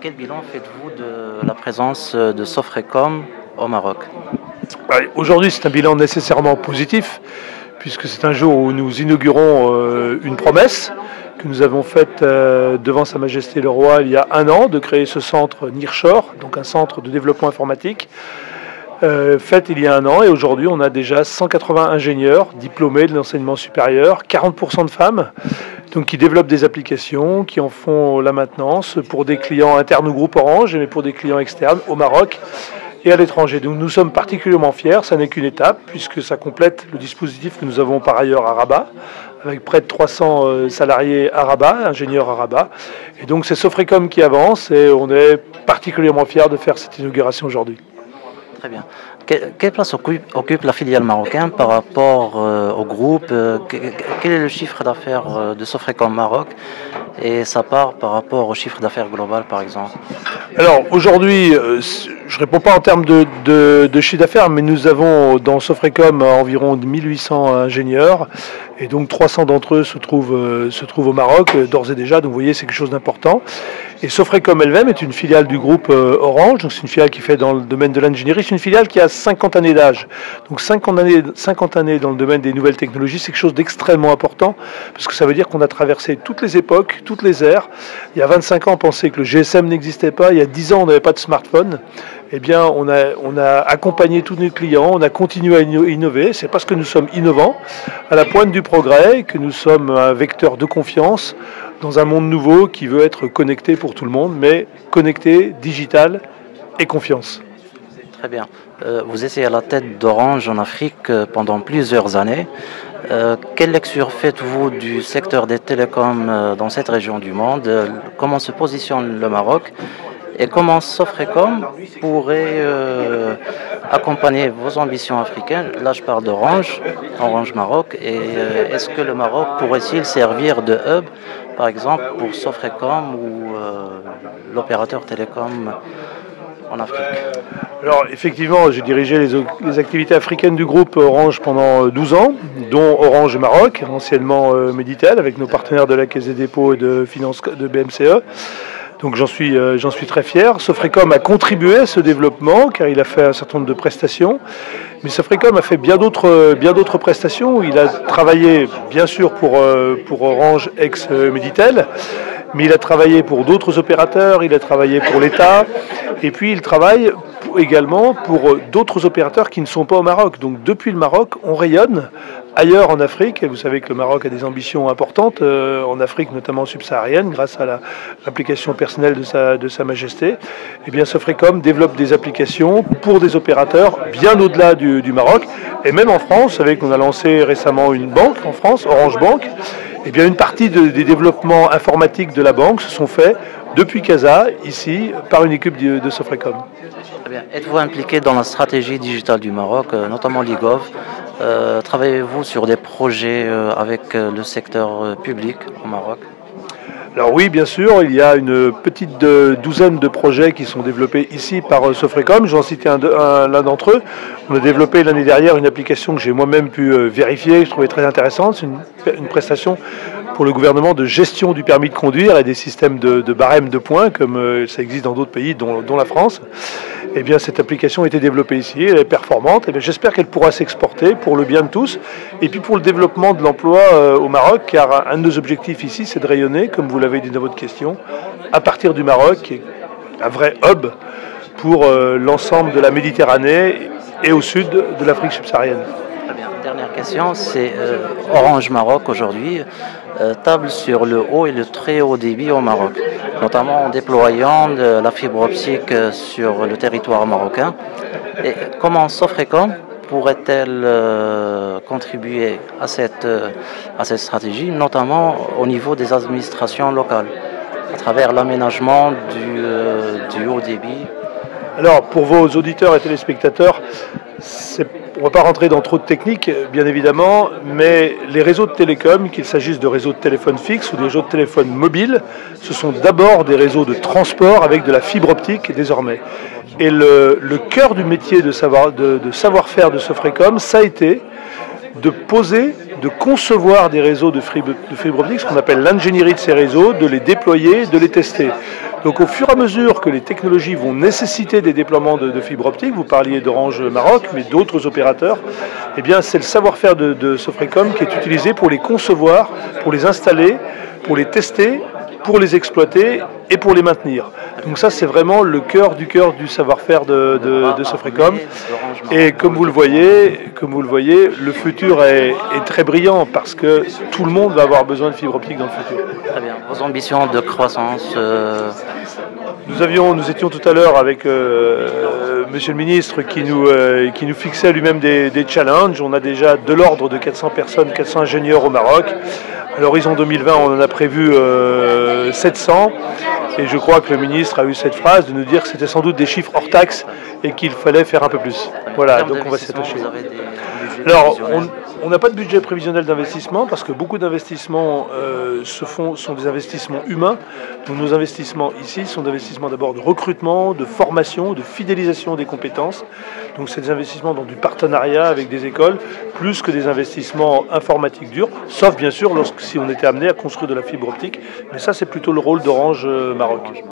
quel bilan faites-vous de la présence de Sofrecom au Maroc? Aujourd'hui, c'est un bilan nécessairement positif, puisque c'est un jour où nous inaugurons une promesse que nous avons faite devant Sa Majesté le Roi il y a un an, de créer ce centre Nearshore, donc un centre de développement informatique, faite il y a un an. Et aujourd'hui, on a déjà 180 ingénieurs diplômés de l'enseignement supérieur, 40% de femmes, donc qui développent des applications, qui en font la maintenance pour des clients internes au groupe Orange, mais pour des clients externes au Maroc et à l'étranger. Donc nous sommes particulièrement fiers, ça n'est qu'une étape, puisque ça complète le dispositif que nous avons par ailleurs à Rabat, avec près de 300 salariés à Rabat, ingénieurs à Rabat. Et donc c'est Sofrecom qui avance et on est particulièrement fiers de faire cette inauguration aujourd'hui. Très bien. Quelle place occupe la filiale marocaine par rapport au groupe? Quel est le chiffre d'affaires de Sofrecom Maroc et sa part par rapport au chiffre d'affaires global, par exemple? Alors aujourd'hui, je ne réponds pas en termes de chiffre d'affaires, mais nous avons dans Sofrecom environ 1800 ingénieurs, et donc 300 d'entre eux se trouvent au Maroc d'ores et déjà, donc vous voyez c'est quelque chose d'important. Et Sofrecom elle-même est une filiale du groupe Orange, donc c'est une filiale qui fait dans le domaine de l'ingénierie, c'est une filiale qui a 50 années d'âge. Donc 50 années dans le domaine des nouvelles technologies, c'est quelque chose d'extrêmement important, parce que ça veut dire qu'on a traversé toutes les époques, toutes les ères. Il y a 25 ans, on pensait que le GSM n'existait pas, il y a 10 ans, on n'avait pas de smartphone. Eh bien, on a accompagné tous nos clients, on a continué à innover. C'est parce que nous sommes innovants, à la pointe du progrès, que nous sommes un vecteur de confiance dans un monde nouveau qui veut être connecté pour tout le monde, mais connecté, digital et confiance. Très bien. Vous étiez à la tête d'Orange en Afrique pendant plusieurs années. Quelle lecture faites-vous du secteur des télécoms dans cette région du monde? Comment se positionne le Maroc? Et comment Sofrecom pourrait accompagner vos ambitions africaines? Là, je parle d'Orange, Orange Maroc. Et est-ce que le Maroc pourrait-il servir de hub, par exemple, pour Sofrecom ou l'opérateur télécom en Afrique? Alors, effectivement, j'ai dirigé les activités africaines du groupe Orange pendant 12 ans, dont Orange Maroc, anciennement Meditel, avec nos partenaires de la Caisse des dépôts et de finance de BMCE. Donc j'en suis très fier. Sofrecom a contribué à ce développement car il a fait un certain nombre de prestations. Mais Sofrecom a fait bien d'autres prestations. Il a travaillé bien sûr pour Orange ex-Meditel, mais il a travaillé pour d'autres opérateurs, il a travaillé pour l'État, et puis il travaille également pour d'autres opérateurs qui ne sont pas au Maroc. Donc depuis le Maroc, on rayonne ailleurs en Afrique, et vous savez que le Maroc a des ambitions importantes en Afrique, notamment subsaharienne, grâce à l'application personnelle de Sa Majesté. Et bien Sofrecom développe des applications pour des opérateurs bien au-delà du Maroc, et même en France. Vous savez qu'on a lancé récemment une banque en France, Orange Bank. Et bien une partie des développements informatiques de la banque se sont faits depuis Casa, ici, par une équipe de Sofrecom. Très bien. Êtes-vous impliqué dans la stratégie digitale du Maroc, notamment l'IGOV? Travaillez-vous sur des projets avec le secteur public au Maroc? Alors oui, bien sûr, il y a une petite douzaine de projets qui sont développés ici par Sofrecom. Je vais en citer l'un d'entre eux. On a développé l'année dernière une application que j'ai moi-même pu vérifier, que je trouvais très intéressante. C'est une prestation pour le gouvernement de gestion du permis de conduire et des systèmes de barème de points, comme ça existe dans d'autres pays, dont la France. Eh bien, cette application a été développée ici, elle est performante. Eh bien, j'espère qu'elle pourra s'exporter pour le bien de tous et puis pour le développement de l'emploi au Maroc, car un de nos objectifs ici, c'est de rayonner, comme vous l'avez dit dans votre question, à partir du Maroc, qui est un vrai hub pour l'ensemble de la Méditerranée et au sud de l'Afrique subsaharienne. Très bien. Dernière question, c'est Orange Maroc aujourd'hui table sur le haut et le très haut débit au Maroc, notamment en déployant la fibre optique sur le territoire marocain. Et comment Sofrecom pourrait-elle contribuer à cette stratégie, notamment au niveau des administrations locales, à travers l'aménagement du haut débit? Alors, pour vos auditeurs et téléspectateurs, on ne va pas rentrer dans trop de techniques, bien évidemment, mais les réseaux de télécom, qu'il s'agisse de réseaux de téléphone fixe ou des réseaux de téléphone mobile, ce sont d'abord des réseaux de transport avec de la fibre optique désormais. Et le cœur du métier de savoir-faire de Sofrecom, ça a été de concevoir des réseaux de fibre optique, ce qu'on appelle l'ingénierie de ces réseaux, de les déployer, de les tester. Donc au fur et à mesure que les technologies vont nécessiter des déploiements de fibres optiques, vous parliez d'Orange Maroc, mais d'autres opérateurs, eh bien c'est le savoir-faire de Sofrecom qui est utilisé pour les concevoir, pour les installer, pour les tester, pour les exploiter et pour les maintenir. Donc ça c'est vraiment le cœur du savoir-faire de Sofrecom. Et comme vous le voyez, le futur est très brillant parce que tout le monde va avoir besoin de fibres optiques dans le futur. Très bien. Vos ambitions de croissance Nous étions tout à l'heure avec Monsieur le ministre qui nous fixait lui-même des challenges. On a déjà de l'ordre de 400 personnes, 400 ingénieurs au Maroc. À l'horizon 2020, on en a prévu 700. Et je crois que le ministre a eu cette phrase de nous dire que c'était sans doute des chiffres hors taxes et qu'il fallait faire un peu plus. Voilà, donc on va s'y attacher. Alors, on n'a pas de budget prévisionnel d'investissement parce que beaucoup d'investissements sont des investissements humains. Donc nos investissements ici sont des investissements d'abord de recrutement, de formation, de fidélisation des compétences. Donc c'est des investissements dans du partenariat avec des écoles, plus que des investissements informatiques durs, sauf bien sûr si on était amené à construire de la fibre optique. Mais ça c'est plutôt le rôle d'Orange Maroc.